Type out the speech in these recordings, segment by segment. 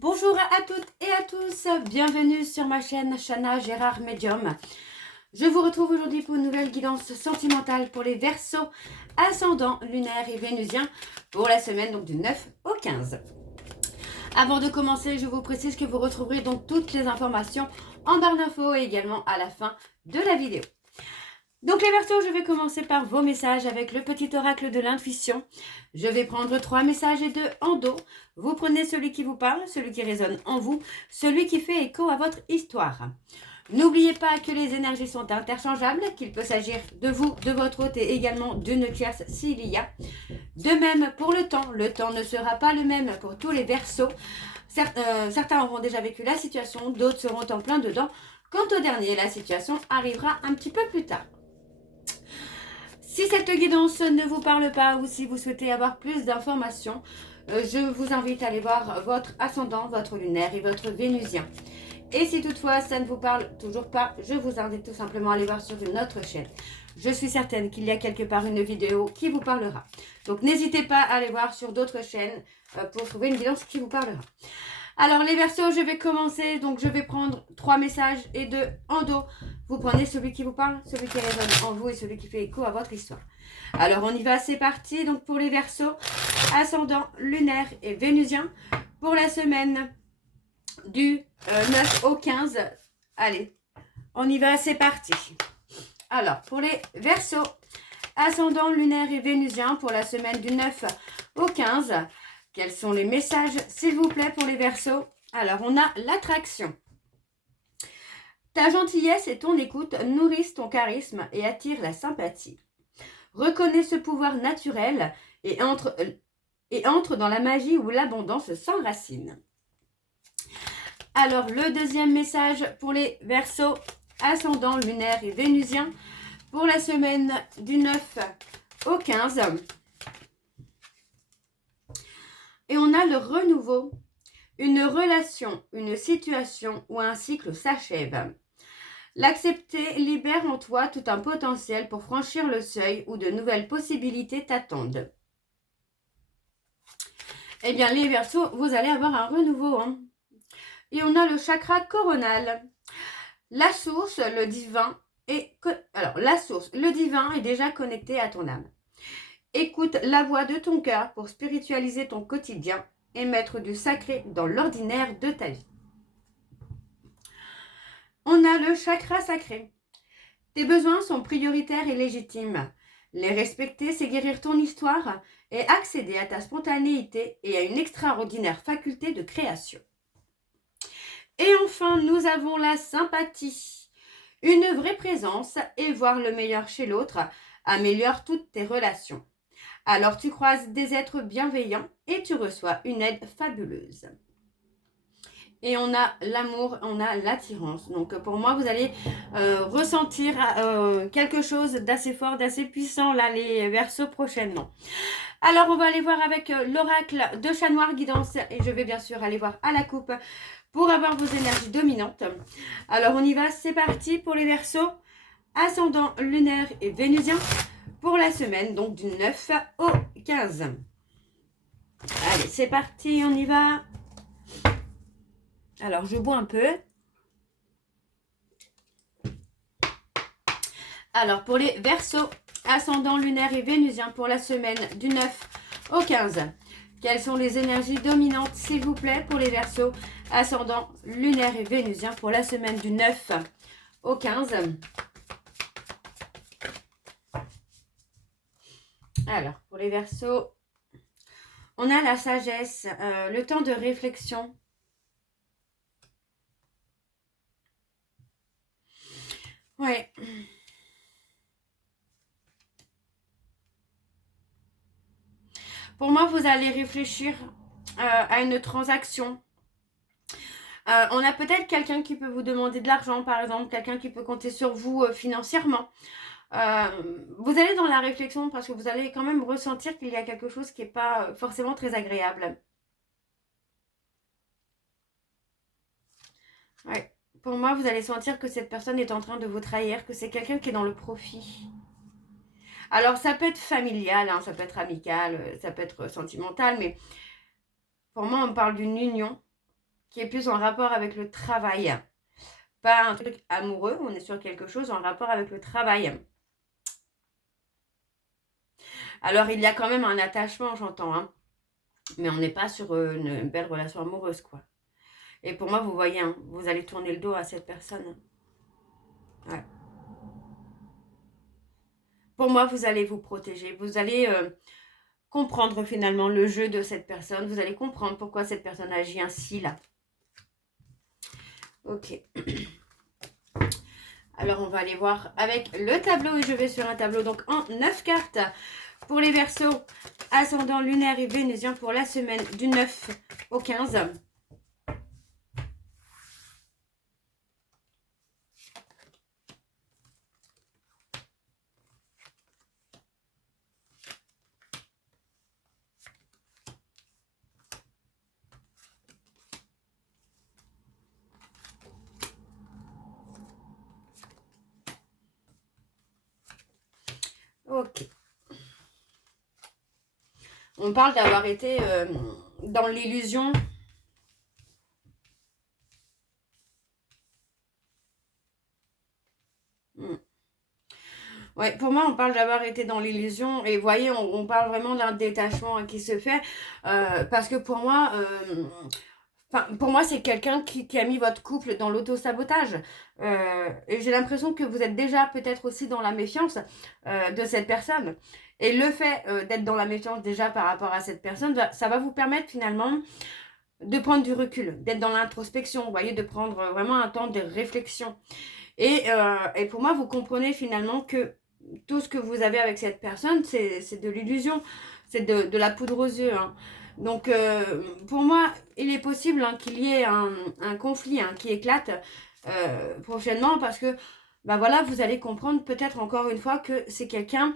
Bonjour à toutes et à tous, bienvenue sur ma chaîne Chana Gérard Medium. Je vous retrouve aujourd'hui pour une nouvelle guidance sentimentale pour les Verseaux, ascendant lunaire et vénusien pour la semaine donc du 9 au 15. Avant de commencer, je vous précise que vous retrouverez donc toutes les informations en barre d'infos et également à la fin de la vidéo. Donc les Verseaux, je vais commencer par vos messages avec le petit oracle de l'intuition. Je vais prendre 3 messages et 2 en dos. Vous prenez celui qui vous parle, celui qui résonne en vous, celui qui fait écho à votre histoire. N'oubliez pas que les énergies sont interchangeables, qu'il peut s'agir de vous, de votre hôte et également d'une tierce s'il y a. De même pour le temps ne sera pas le même pour tous les Verseaux. Certains auront déjà vécu la situation, d'autres seront en plein dedans. Quant au dernier, la situation arrivera un petit peu plus tard. Si cette guidance ne vous parle pas ou si vous souhaitez avoir plus d'informations, je vous invite à aller voir votre ascendant, votre lunaire et votre vénusien. Et si toutefois ça ne vous parle toujours pas, je vous invite tout simplement à aller voir sur une autre chaîne. Je suis certaine qu'il y a quelque part une vidéo qui vous parlera. Donc n'hésitez pas à aller voir sur d'autres chaînes pour trouver une guidance qui vous parlera. Alors les Verseaux, je vais commencer, donc je vais prendre 3 messages et 2 en dos. Vous prenez celui qui vous parle, celui qui résonne en vous et celui qui fait écho à votre histoire. Alors on y va, c'est parti. Donc pour les Verseaux, ascendant, lunaire et vénusien, pour la semaine du 9 au 15. Allez, on y va, c'est parti. Alors pour les Verseaux, ascendant, lunaire et vénusien, pour la semaine du 9 au 15. Quels sont les messages, s'il vous plaît, pour les Verseaux? Alors, on a l'attraction. Ta gentillesse et ton écoute nourrissent ton charisme et attirent la sympathie. Reconnais ce pouvoir naturel et entre dans la magie où l'abondance s'enracine. Alors, le deuxième message pour les Verseaux, ascendant, lunaire et vénusien, pour la semaine du 9 au 15. Et on a le renouveau, une relation, une situation ou un cycle s'achève. L'accepter libère en toi tout un potentiel pour franchir le seuil où de nouvelles possibilités t'attendent. Eh bien, les Verseaux, vous allez avoir un renouveau. Et on a le chakra coronal. La source, le divin, le divin est déjà connecté à ton âme. Écoute la voix de ton cœur pour spiritualiser ton quotidien et mettre du sacré dans l'ordinaire de ta vie. On a le chakra sacré. Tes besoins sont prioritaires et légitimes. Les respecter, c'est guérir ton histoire et accéder à ta spontanéité et à une extraordinaire faculté de création. Et enfin, nous avons la sympathie. Une vraie présence et voir le meilleur chez l'autre améliore toutes tes relations. Alors tu croises des êtres bienveillants et tu reçois une aide fabuleuse. Et on a l'amour, on a l'attirance. Donc pour moi, vous allez ressentir quelque chose d'assez fort, d'assez puissant, là, les Verseaux prochainement. Alors on va aller voir avec l'oracle de Chat Noir Guidance. Et je vais bien sûr aller voir à la coupe pour avoir vos énergies dominantes. Alors on y va, c'est parti pour les Verseaux, ascendant, lunaire et vénusien, pour la semaine, donc du 9 au 15. Allez, c'est parti, on y va. Alors, je bois un peu. Alors, pour les Verseaux, ascendant, lunaire et vénusien, pour la semaine du 9 au 15. Quelles sont les énergies dominantes, s'il vous plaît, pour les Verseaux, ascendant, lunaire et vénusien, pour la semaine du 9 au 15. Alors, pour les Verseaux, on a la sagesse, le temps de réflexion. Ouais. Pour moi, vous allez réfléchir à une transaction. On a peut-être quelqu'un qui peut vous demander de l'argent, par exemple, quelqu'un qui peut compter sur vous financièrement. Vous allez dans la réflexion parce que vous allez quand même ressentir qu'il y a quelque chose qui n'est pas forcément très agréable. Ouais. Pour moi, vous allez sentir que cette personne est en train de vous trahir, que c'est quelqu'un qui est dans le profit. Alors, ça peut être familial, ça peut être amical, ça peut être sentimental, mais pour moi, on parle d'une union. qui est plus en rapport avec le travail. Pas un truc amoureux, on est sur quelque chose en rapport avec le travail. Alors, il y a quand même un attachement, j'entends, hein, mais on n'est pas sur une belle relation amoureuse, quoi. Et pour moi, vous voyez, hein, vous allez tourner le dos à cette personne. Ouais. Pour moi, vous allez vous protéger. Vous allez comprendre finalement le jeu de cette personne. Vous allez comprendre pourquoi cette personne agit ainsi, là. Ok. Alors, on va aller voir avec le tableau. Et je vais sur un tableau donc en 9 cartes pour les Verseaux, ascendant lunaire et vénusien pour la semaine du 9 au 15. Ok. On parle d'avoir été dans l'illusion. Ouais, pour moi, on parle d'avoir été dans l'illusion. Et vous voyez, on parle vraiment d'un détachement qui se fait. Parce que pour moi, c'est quelqu'un qui a mis votre couple dans l'auto-sabotage. Et j'ai l'impression que vous êtes déjà peut-être aussi dans la méfiance de cette personne. Et le fait d'être dans la méfiance déjà par rapport à cette personne, ça va vous permettre finalement de prendre du recul, d'être dans l'introspection, vous voyez, de prendre vraiment un temps de réflexion. Et pour moi, vous comprenez finalement que tout ce que vous avez avec cette personne, c'est de l'illusion, c'est de la poudre aux yeux. Hein. Donc, pour moi, il est possible hein, qu'il y ait un conflit hein, qui éclate prochainement parce que, bah voilà, vous allez comprendre peut-être encore une fois que c'est quelqu'un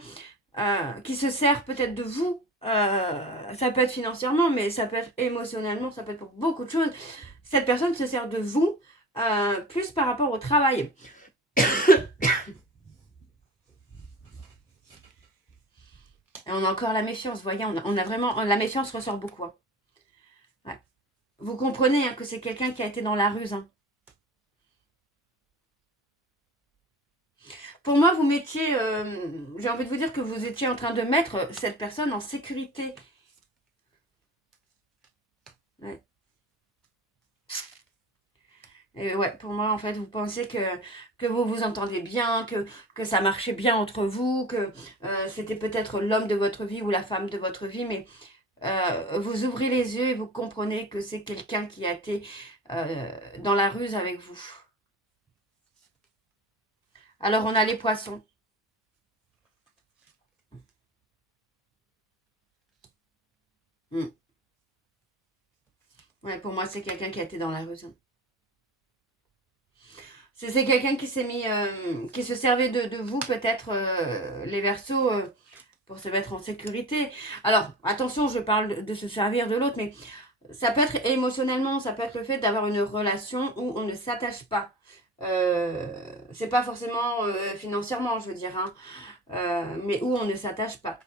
qui se sert peut-être de vous. Ça peut être financièrement, mais ça peut être émotionnellement, ça peut être pour beaucoup de choses. Cette personne se sert de vous plus par rapport au travail. Et on a encore la méfiance, vous voyez, on a vraiment... La méfiance ressort beaucoup. Hein. Ouais. Vous comprenez hein, que c'est quelqu'un qui a été dans la ruse. Hein. Pour moi, vous mettiez... j'ai envie de vous dire que vous étiez en train de mettre cette personne en sécurité. Ouais. Et ouais, pour moi, en fait, vous pensez que vous vous entendez bien, que ça marchait bien entre vous, que c'était peut-être l'homme de votre vie ou la femme de votre vie, mais vous ouvrez les yeux et vous comprenez que c'est quelqu'un qui a été dans la ruse avec vous. Alors, on a les poissons. Hmm. Ouais, pour moi, c'est quelqu'un qui a été dans la ruse. C'est quelqu'un qui s'est mis, qui se servait de vous, peut-être, les Verseaux, pour se mettre en sécurité. Alors, attention, je parle de se servir de l'autre, mais ça peut être émotionnellement, ça peut être le fait d'avoir une relation où on ne s'attache pas. C'est pas forcément financièrement, je veux dire, hein, mais où on ne s'attache pas,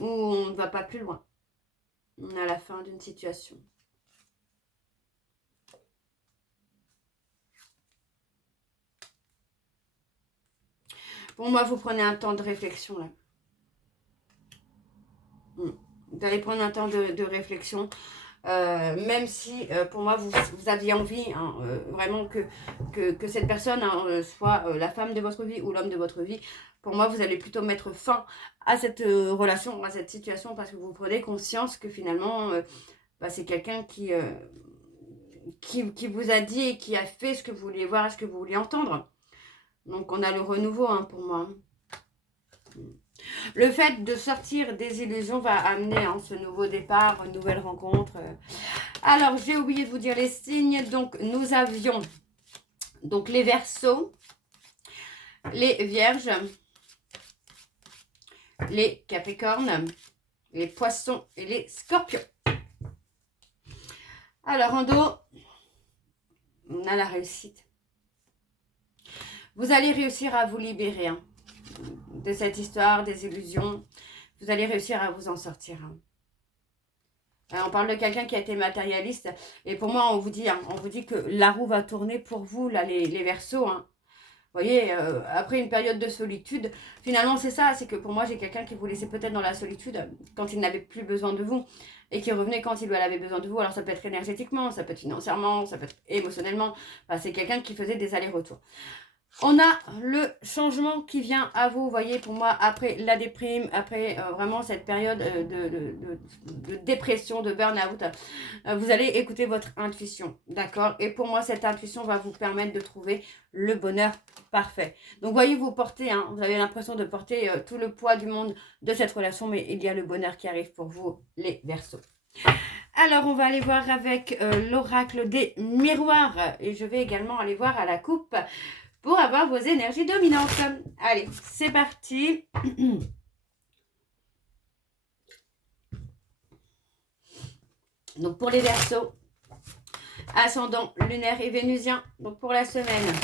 où on ne va pas plus loin. On est à la fin d'une situation. Pour moi, vous prenez un temps de réflexion là. Vous allez prendre un temps de réflexion. Même si pour moi vous aviez envie hein, vraiment que cette personne hein, soit la femme de votre vie ou l'homme de votre vie, pour moi vous allez plutôt mettre fin à cette relation, à cette situation parce que vous prenez conscience que finalement bah, c'est quelqu'un qui vous a dit et qui a fait ce que vous vouliez voir et ce que vous vouliez entendre. Donc on a le renouveau hein, pour moi. Le fait de sortir des illusions va amener hein, ce nouveau départ, une nouvelle rencontre. Alors, j'ai oublié de vous dire les signes. Donc, nous avions donc les Verseaux, les Vierges, les Capricornes, les Poissons et les Scorpions. Alors, en dos, on a la réussite. Vous allez réussir à vous libérer hein, de cette histoire, des illusions. Vous allez réussir à vous en sortir. Hein. On parle de quelqu'un qui a été matérialiste. Et pour moi, on vous dit que la roue va tourner pour vous, là, les Verseaux. Hein. Vous voyez, après une période de solitude, finalement, c'est ça. C'est que pour moi, j'ai quelqu'un qui vous laissait peut-être dans la solitude quand il n'avait plus besoin de vous. Et qui revenait quand il avait besoin de vous. Alors, ça peut être énergétiquement, ça peut être financièrement, ça peut être émotionnellement. Enfin, c'est quelqu'un qui faisait des allers-retours. On a le changement qui vient à vous, vous voyez, pour moi, après la déprime, après vraiment cette période de dépression, de burn-out, vous allez écouter votre intuition, d'accord? Et pour moi, cette intuition va vous permettre de trouver le bonheur parfait. Donc, voyez, vous portez, hein, vous avez l'impression de porter tout le poids du monde de cette relation, mais il y a le bonheur qui arrive pour vous, les Verseaux. Alors, on va aller voir avec l'oracle des miroirs. Et je vais également aller voir à la coupe pour avoir vos énergies dominantes. Allez, c'est parti. Donc, pour les Verseaux, ascendant lunaire et vénusien. Donc, pour la semaine,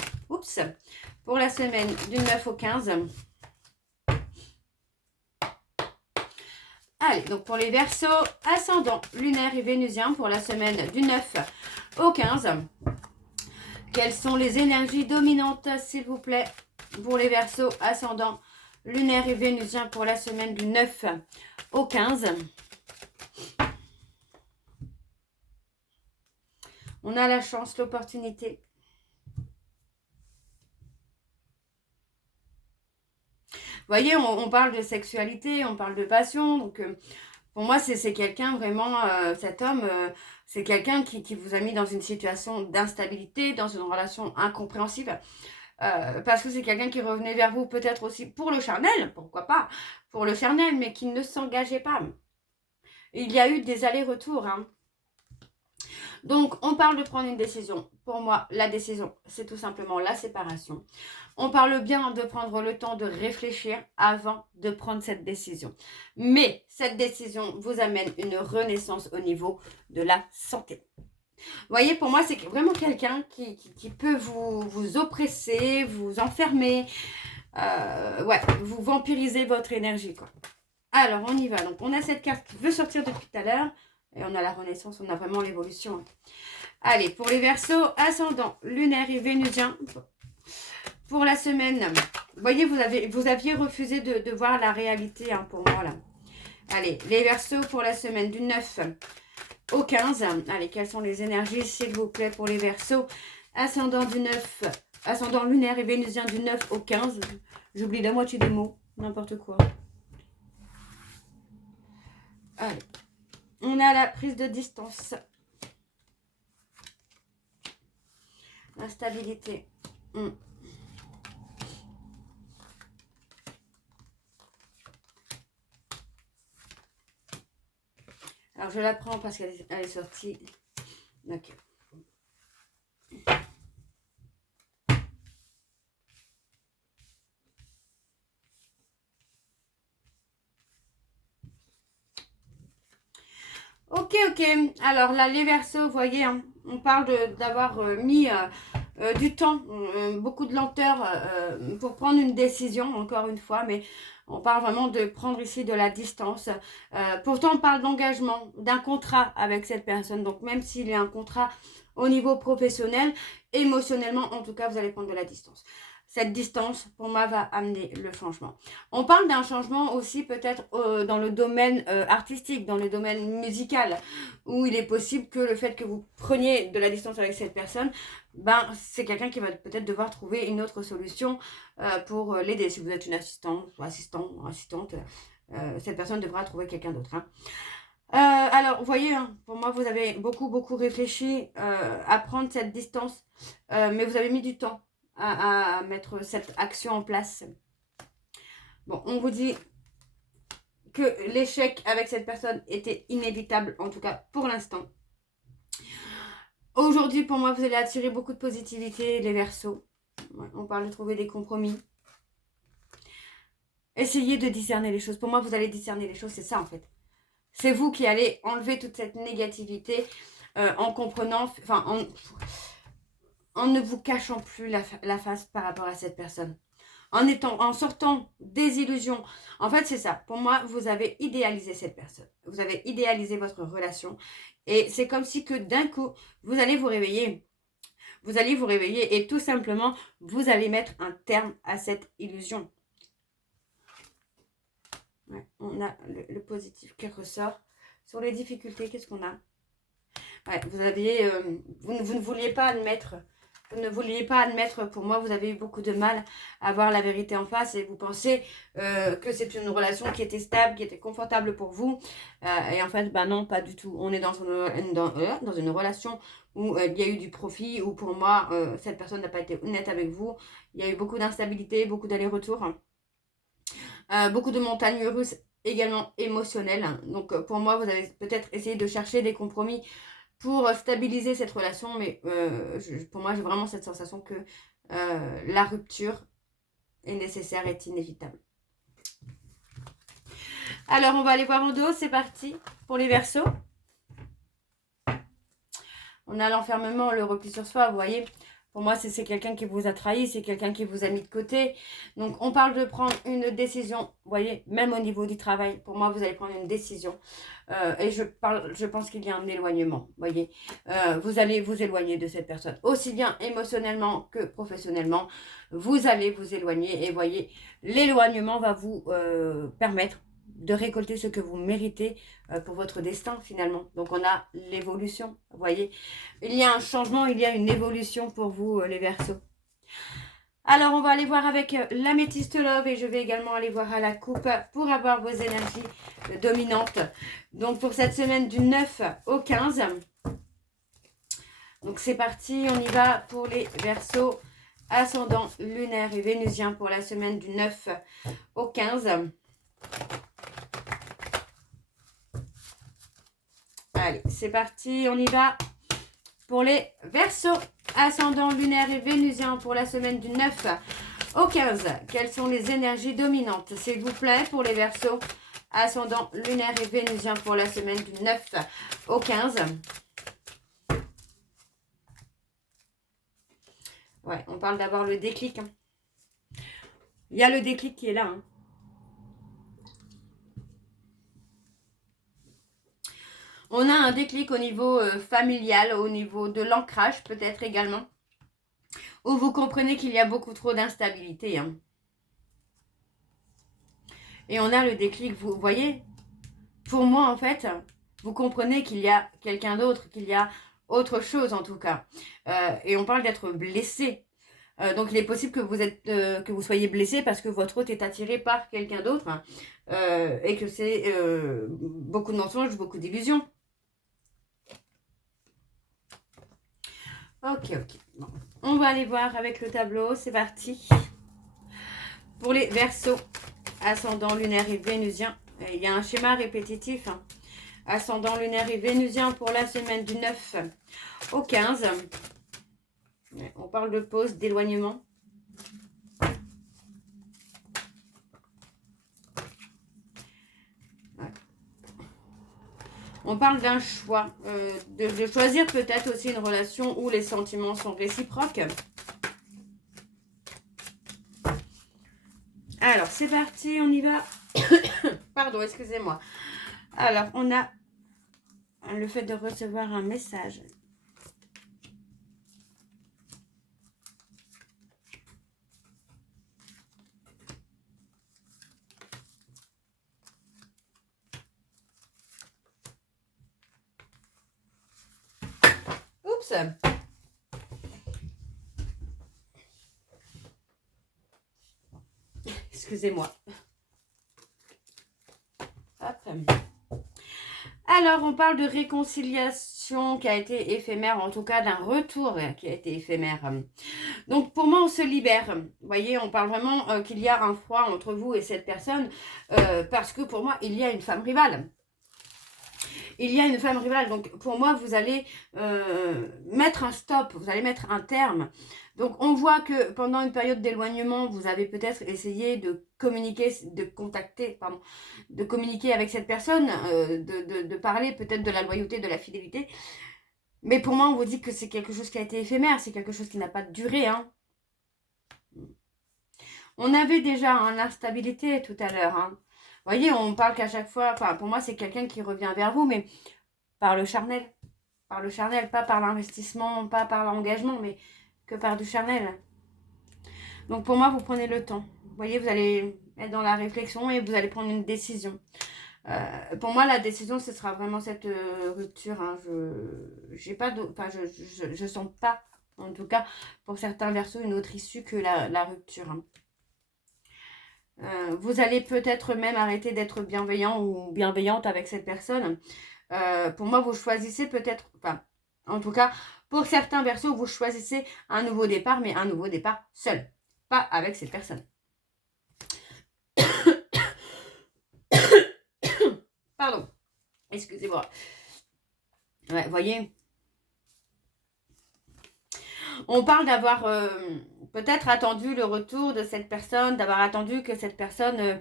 pour la semaine du 9 au 15. Allez, donc pour les Verseaux, ascendant lunaire et vénusien pour la semaine du 9 au 15. Quelles sont les énergies dominantes, s'il vous plaît, pour les Verseaux, ascendant lunaire et vénusien pour la semaine du 9 au 15. On a la chance, l'opportunité. Vous voyez, on parle de sexualité, on parle de passion. Donc, pour moi, c'est quelqu'un vraiment, cet homme, c'est quelqu'un qui vous a mis dans une situation d'instabilité, dans une relation incompréhensible. Parce que c'est quelqu'un qui revenait vers vous peut-être aussi pour le charnel, pourquoi pas, pour le charnel, mais qui ne s'engageait pas. Il y a eu des allers-retours, hein. Donc, on parle de prendre une décision. Pour moi, la décision, c'est tout simplement la séparation. On parle bien de prendre le temps de réfléchir avant de prendre cette décision. Mais cette décision vous amène une renaissance au niveau de la santé. Vous voyez, pour moi, c'est vraiment quelqu'un qui peut vous oppresser, vous enfermer, ouais, vous vampiriser votre énergie, quoi. Alors, on y va. Donc, on a cette carte qui veut sortir depuis tout à l'heure. Et on a la renaissance, on a vraiment l'évolution. Allez, pour les Verseaux, ascendant lunaire et vénusien. Pour la semaine, vous voyez, vous aviez refusé de voir la réalité, hein, pour moi, là. Allez, les Verseaux pour la semaine du 9 au 15. Allez, quelles sont les énergies, s'il vous plaît, pour les Verseaux? Ascendant lunaire et vénusien du 9 au 15. J'oublie la moitié des mots, n'importe quoi. Allez. On a la prise de distance. La stabilité. Alors, je la prends parce qu'elle est sortie. Ok. Ok. Alors là, les Verseaux, vous voyez, hein, on parle d'avoir mis du temps, beaucoup de lenteur pour prendre une décision, encore une fois, mais on parle vraiment de prendre ici de la distance. Pourtant, on parle d'engagement, d'un contrat avec cette personne. Donc, même s'il y a un contrat au niveau professionnel, émotionnellement, en tout cas, vous allez prendre de la distance. Cette distance, pour moi, va amener le changement. On parle d'un changement aussi peut-être dans le domaine artistique, dans le domaine musical, où il est possible que le fait que vous preniez de la distance avec cette personne, ben, c'est quelqu'un qui va peut-être devoir trouver une autre solution pour l'aider. Si vous êtes une assistante, cette personne devra trouver quelqu'un d'autre. Hein. Alors, vous voyez, hein, pour moi, vous avez beaucoup réfléchi à prendre cette distance, mais vous avez mis du temps à mettre cette action en place. Bon, on vous dit que l'échec avec cette personne était inévitable, en tout cas pour l'instant. Aujourd'hui, pour moi, vous allez attirer beaucoup de positivité, les Verseaux. Ouais, on parle de trouver des compromis. Essayez de discerner les choses. Pour moi, vous allez discerner les choses, c'est ça en fait. C'est vous qui allez enlever toute cette négativité en comprenant, en ne vous cachant plus la face par rapport à cette personne. en sortant des illusions. En fait, c'est ça. Pour moi, vous avez idéalisé cette personne. Vous avez idéalisé votre relation. Et c'est comme si que d'un coup, vous allez vous réveiller. Vous allez vous réveiller et tout simplement, vous allez mettre un terme à cette illusion. Ouais, on a le positif qui ressort. Sur les difficultés, qu'est-ce qu'on a? Ouais, vous ne vouliez pas admettre. Vous ne vouliez pas admettre, pour moi, vous avez eu beaucoup de mal à voir la vérité en face et vous pensez que c'est une relation qui était stable, qui était confortable pour vous. Et en fait, bah non, pas du tout. On est dans une relation où il y a eu du profit, où pour moi, cette personne n'a pas été honnête avec vous. Il y a eu beaucoup d'instabilité, beaucoup d'allers-retours. Beaucoup de montagnes russes également émotionnelles. Donc pour moi, vous avez peut-être essayé de chercher des compromis pour stabiliser cette relation, mais pour moi, j'ai vraiment cette sensation que la rupture est nécessaire, est inévitable. Alors, on va aller voir en dos, c'est parti pour les Verseaux. On a l'enfermement, le repli sur soi, vous voyez. Pour moi, c'est quelqu'un qui vous a trahi, c'est quelqu'un qui vous a mis de côté. Donc, on parle de prendre une décision, vous voyez, même au niveau du travail. Pour moi, vous allez prendre une décision. Et je pense qu'il y a un éloignement, vous voyez. Vous allez vous éloigner de cette personne, aussi bien émotionnellement que professionnellement. Vous allez vous éloigner et vous voyez, l'éloignement va vous permettre de récolter ce que vous méritez pour votre destin finalement. Donc on a l'évolution, vous voyez. Il y a un changement, il y a une évolution pour vous les Verseaux. Alors on va aller voir avec l'améthyste love et je vais également aller voir à la coupe pour avoir vos énergies dominantes. Donc pour cette semaine du 9 au 15. Donc c'est parti, on y va pour les Verseaux ascendant lunaire et vénusien pour la semaine du 9 au 15. Allez, c'est parti, on y va pour les Verseaux ascendant lunaire et vénusien pour la semaine du 9 au 15. Quelles sont les énergies dominantes, s'il vous plaît, pour les Verseaux ascendant lunaire et vénusien pour la semaine du 9 au 15. Ouais, on parle d'avoir le déclic. Hein. Il y a le déclic qui est là. Hein. On a un déclic au niveau familial, au niveau de l'ancrage peut-être également, où vous comprenez qu'il y a beaucoup trop d'instabilité. Hein. Et on a le déclic, vous voyez, pour moi en fait, vous comprenez qu'il y a quelqu'un d'autre, qu'il y a autre chose en tout cas. Et on parle d'être blessé. Donc il est possible que vous soyez blessé parce que votre hôte est attiré par quelqu'un d'autre et que c'est beaucoup de mensonges, beaucoup d'illusions. Ok. Bon. On va aller voir avec le tableau. C'est parti. Pour les Verseaux, ascendant lunaire et vénusien. Il y a un schéma répétitif. Hein. Ascendant lunaire et vénusien pour la semaine du 9 au 15. On parle de pause, d'éloignement. On parle d'un choix, de choisir peut-être aussi une relation où les sentiments sont réciproques. Alors, c'est parti, on y va. Pardon, excusez-moi. Alors, on a le fait de recevoir un message. Oups. Excusez-moi. Alors, on parle de réconciliation qui a été éphémère, en tout cas d'un retour qui a été éphémère. Donc, pour moi, on se libère. Vous voyez, on parle vraiment qu'il y a un froid entre vous et cette personne parce que pour moi, il y a une femme rivale. Il y a une femme rivale. Donc, pour moi, vous allez mettre un stop, vous allez mettre un terme. Donc, on voit que pendant une période d'éloignement, vous avez peut-être essayé de communiquer, de communiquer avec cette personne, de parler peut-être de la loyauté, de la fidélité. Mais pour moi, on vous dit que c'est quelque chose qui a été éphémère, c'est quelque chose qui n'a pas duré. Hein. On avait déjà l'instabilité tout à l'heure. Hein. Vous voyez, on parle qu'à chaque fois, enfin pour moi c'est quelqu'un qui revient vers vous, mais par le charnel. Par le charnel, pas par l'investissement, pas par l'engagement, mais que par du charnel. Donc pour moi, vous prenez le temps. Vous voyez, vous allez être dans la réflexion et vous allez prendre une décision. Pour moi, la décision, ce sera vraiment cette rupture. Hein. Je sens pas, en tout cas, pour certains versos, une autre issue que la rupture. Hein. Vous allez peut-être même arrêter d'être bienveillant ou bienveillante avec cette personne. Pour moi, vous choisissez peut-être, enfin, en tout cas, pour certains versos, vous choisissez un nouveau départ, mais un nouveau départ seul, pas avec cette personne. Pardon, excusez-moi. Ouais, voyez, on parle d'avoir peut-être attendu le retour de cette personne, d'avoir attendu que cette personne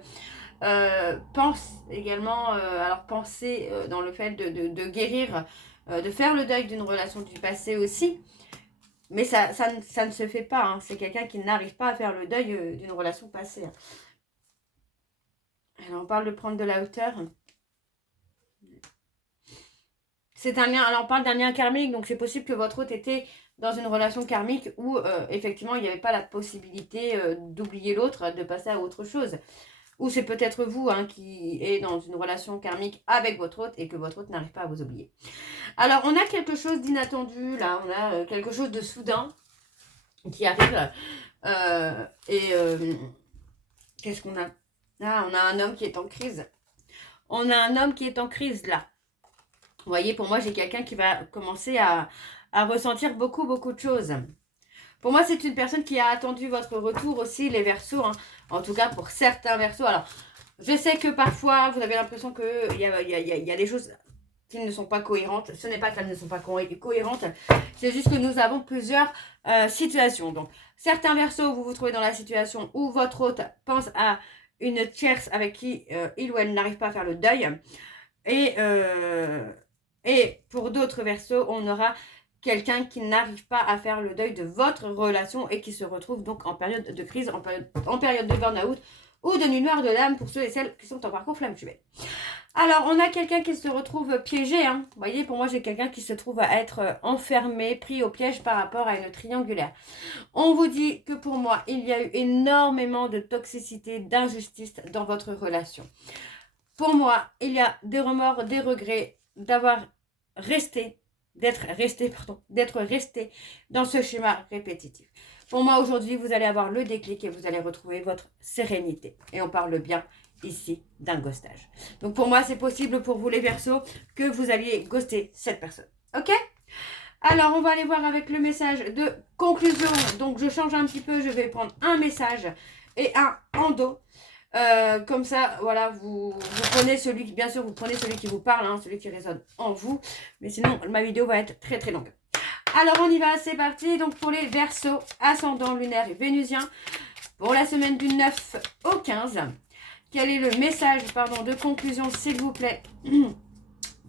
pense également, alors penser dans le fait de guérir, de faire le deuil d'une relation du passé aussi. Mais ça ne se fait pas. Hein. C'est quelqu'un qui n'arrive pas à faire le deuil d'une relation passée. Alors, on parle de prendre de la hauteur. C'est un lien. Alors, on parle d'un lien karmique. Donc, c'est possible que votre hôte était dans une relation karmique où, effectivement, il n'y avait pas la possibilité d'oublier l'autre, de passer à autre chose. Ou c'est peut-être vous hein, qui est dans une relation karmique avec votre hôte et que votre hôte n'arrive pas à vous oublier. Alors, on a quelque chose d'inattendu, là. On a quelque chose de soudain qui arrive. Qu'est-ce qu'on a? Ah, on a un homme qui est en crise. On a un homme qui est en crise, là. Vous voyez, pour moi, j'ai quelqu'un qui va commencer à ressentir beaucoup de choses. Pour moi, c'est une personne qui a attendu votre retour aussi, les Verseaux. Hein. En tout cas, pour certains Verseaux. Alors, je sais que parfois, vous avez l'impression qu'il y a des choses qui ne sont pas cohérentes. Ce n'est pas qu'elles ne sont pas cohérentes. C'est juste que nous avons plusieurs situations. Donc, certains Verseaux, vous vous trouvez dans la situation où votre hôte pense à une tierce avec qui il ou elle n'arrive pas à faire le deuil. Et pour d'autres Verseaux, on aura quelqu'un qui n'arrive pas à faire le deuil de votre relation et qui se retrouve donc en période de crise, en période de burn-out ou de nuit noire de l'âme pour ceux et celles qui sont en parcours flamme jumelle. Alors, on a quelqu'un qui se retrouve piégé. Hein. Vous voyez, pour moi, j'ai quelqu'un qui se trouve à être enfermé, pris au piège par rapport à une triangulaire. On vous dit que pour moi, il y a eu énormément de toxicité, d'injustice dans votre relation. Pour moi, il y a des remords, des regrets d'être resté dans ce schéma répétitif. Pour moi, aujourd'hui, vous allez avoir le déclic et vous allez retrouver votre sérénité. Et on parle bien ici d'un ghostage. Donc pour moi, c'est possible pour vous les Verseaux que vous alliez ghoster cette personne. Ok ? Alors, on va aller voir avec le message de conclusion. Donc, je change un petit peu. Je vais prendre un message et un en dos. Comme ça, voilà, vous prenez celui qui, bien sûr, vous prenez celui qui vous parle, hein, celui qui résonne en vous. Mais sinon, ma vidéo va être très longue. Alors, on y va, c'est parti. Donc, pour les Verseaux, ascendant lunaire et vénusien, pour la semaine du 9 au 15, quel est le message, de conclusion, s'il vous plaît,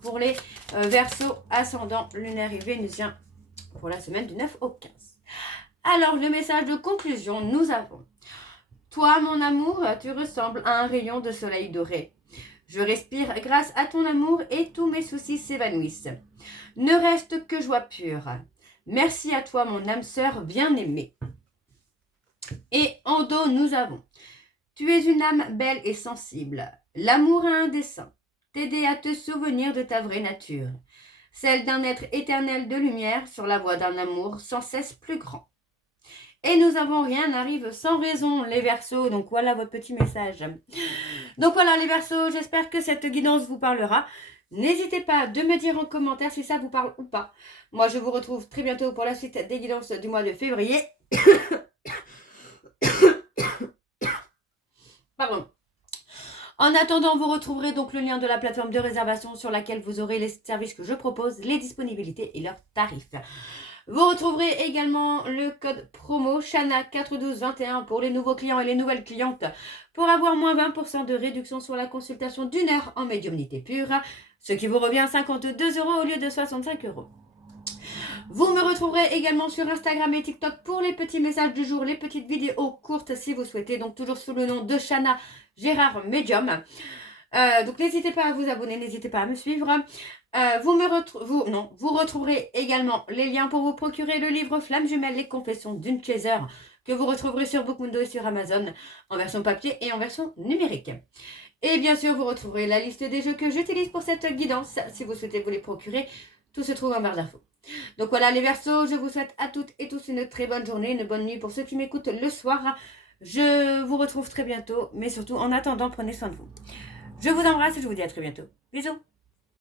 pour les Verseaux, ascendant lunaire et vénusien, pour la semaine du 9 au 15. Alors, le message de conclusion, nous avons: toi, mon amour, tu ressembles à un rayon de soleil doré. Je respire grâce à ton amour et tous mes soucis s'évanouissent. Ne reste que joie pure. Merci à toi, mon âme sœur bien-aimée. Et en dos, nous avons: tu es une âme belle et sensible. L'amour a un dessein, t'aider à te souvenir de ta vraie nature, celle d'un être éternel de lumière sur la voie d'un amour sans cesse plus grand. Et nous avons rien n'arrive sans raison, les Verseaux. Donc voilà votre petit message. Donc voilà les Verseaux, j'espère que cette guidance vous parlera. N'hésitez pas de me dire en commentaire si ça vous parle ou pas. Moi, je vous retrouve très bientôt pour la suite des guidances du mois de février. Pardon. En attendant, vous retrouverez donc le lien de la plateforme de réservation sur laquelle vous aurez les services que je propose, les disponibilités et leurs tarifs. Vous retrouverez également le code promo Chana41221 pour les nouveaux clients et les nouvelles clientes pour avoir moins 20% de réduction sur la consultation d'1 heure en médiumnité pure, ce qui vous revient 52 € au lieu de 65 €. Vous me retrouverez également sur Instagram et TikTok pour les petits messages du jour, les petites vidéos courtes si vous souhaitez. Donc toujours sous le nom de Shana Gérard Medium. Donc n'hésitez pas à vous abonner, n'hésitez pas à me suivre. Vous retrouverez également les liens pour vous procurer le livre Flamme Jumelle, les confessions d'une chaser, que vous retrouverez sur Bookmundo et sur Amazon, en version papier et en version numérique. Et bien sûr, vous retrouverez la liste des jeux que j'utilise pour cette guidance, si vous souhaitez vous les procurer. Tout se trouve en barre d'infos. Donc voilà les Verseaux, je vous souhaite à toutes et tous une très bonne journée, une bonne nuit pour ceux qui m'écoutent le soir. Je vous retrouve très bientôt, mais surtout en attendant, prenez soin de vous. Je vous embrasse et je vous dis à très bientôt. Bisous.